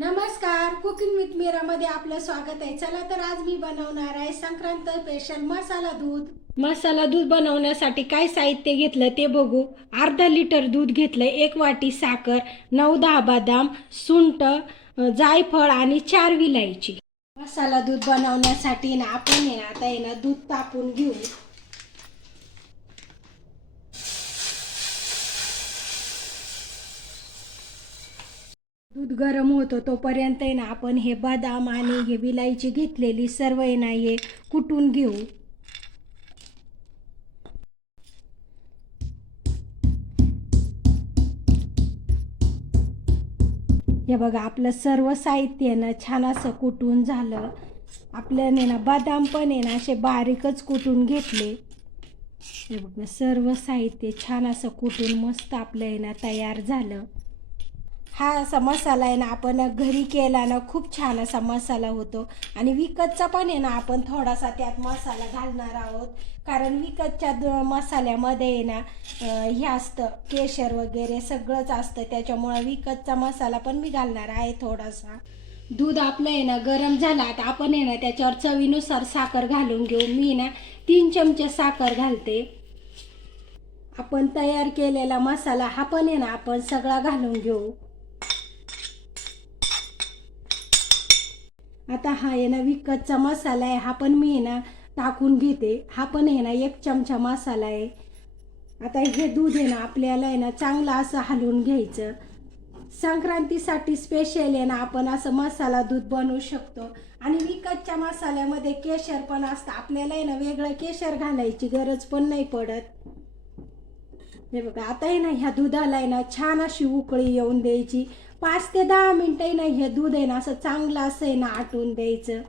नमस्कार cooking with मीरामध्ये आपलं स्वागत आहे. चला तर आज मी बनवणार आहे संक्रांत स्पेशल मसाला दूध. मसाला दूध बनवण्यासाठी काय साहित्य घेतलं ते बघू. अर्धा लिटर दूध घेतलं एक वाटी साखर नऊ दहा बदाम अं, जायफळ आणि चार विलायची. मसाला दूध बनवण्यासाठी ना आपण आता आहे ना दूध तापून घेऊ. दूध गरम होतं तोपर्यंत आहे ना आपण हे बदाम आणि हे विलायची घेतलेली सर्व आहे ना हे कुटून घेऊ. हे बघा आपलं सर्व साहित्य आहे ना छान असं कुटून झालं. आपल्याने ना बदाम पण आहे ना असे बारीकच कुटून घेतले. हे बघ सर्व साहित्य छान असं कुटून मस्त आपलं आहे ना तयार झालं. हा असा मसाला आहे ना आपण घरी केला ना खूप छान असा मसाला होतो. आणि विकतचा पण आहे ना आपण थोडासा त्यात मसाला घालणार आहोत. कारण विकतच्या मसाल्यामध्ये आहे ना हे असतं केशर वगैरे सगळंच असतं. त्याच्यामुळं विकतचा मसाला पण मी घालणार आहे थोडासा. दूध आपलं आहे ना गरम झालं. आता आपण आहे ना त्याच्यावर चवीनुसार साखर घालून घेऊ. मी ना तीन चमचे साखर घालते. आपण तयार केलेला मसाला हा पण आहे ना आपण सगळा घालून घेऊ. आता हा आहे ना विकतचा मसाला आहे. हा पण मी आहे ना टाकून घेते. हा पण आहे ना एक चमचा मसाला आहे. आता हे दूध आहे ना आपल्याला आहे ना चांगलं असं हलवून घ्यायचं. संक्रांतीसाठी स्पेशल आहे ना आपण असं मसाला दूध बनवू शकतो. आणि विकतच्या मसाल्यामध्ये केशर पण असतं. आपल्याला आहे ना वेगळं केशर घालायची गरज पण नाही पडत. हे बघा आता आहे ना ह्या दुधाला आहे ना छान अशी उकळी येऊन द्यायची. पाच ते दहा मिनिटं आहे ना हे दूध आहे ना असं चांगलं असं आहे ना आटून द्यायचं.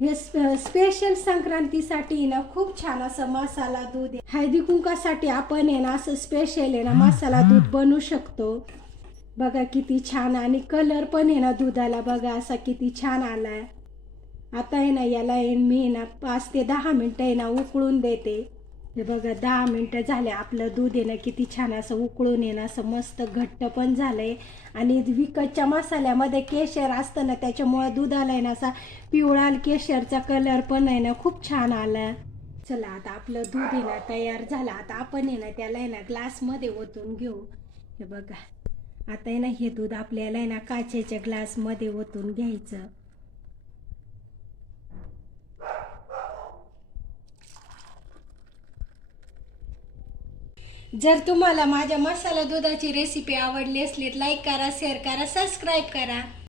हे स्प- स्पेशल संक्रांतीसाठी ना खूप छान असं मसाला दूध आहे. हळदी कुंकासाठी आपण आहे ना असं स्पेशल आहे ना मसाला दूध बनवू शकतो. बघा किती छान आणि कलर पण आहे ना दुधाला बघा असा किती छान आलाय. आता आहे ना याला मी ना पाच ते दहा मिनटं आहे ना उकळून देते. हे बघा दहा मिनटं झाले. आपलं दूध येणं किती छान असं उकळून येणं असं मस्त घट्ट पण झालं आहे आणि विकतच्या मसाल्यामध्ये केशर असतं ना त्याच्यामुळं दुधाला आहे ना असा पिवळा केशरचा कलर पण आहे ना खूप छान आला. चला आता आपलं दूध आहे ना तयार झालं. आता आपण आहे ना त्याला आहे ना ग्लासमध्ये ओतून घेऊ. हे बघा. आता आहे ना हे दूध आपल्याला आहे ना काचेच्या ग्लासमध्ये ओतून घ्यायचं. जर तुम्हाला माझ्या मसाला दुधाची रेसिपी आवडली असली लाईक करा शेअर करा सबस्क्राईब करा.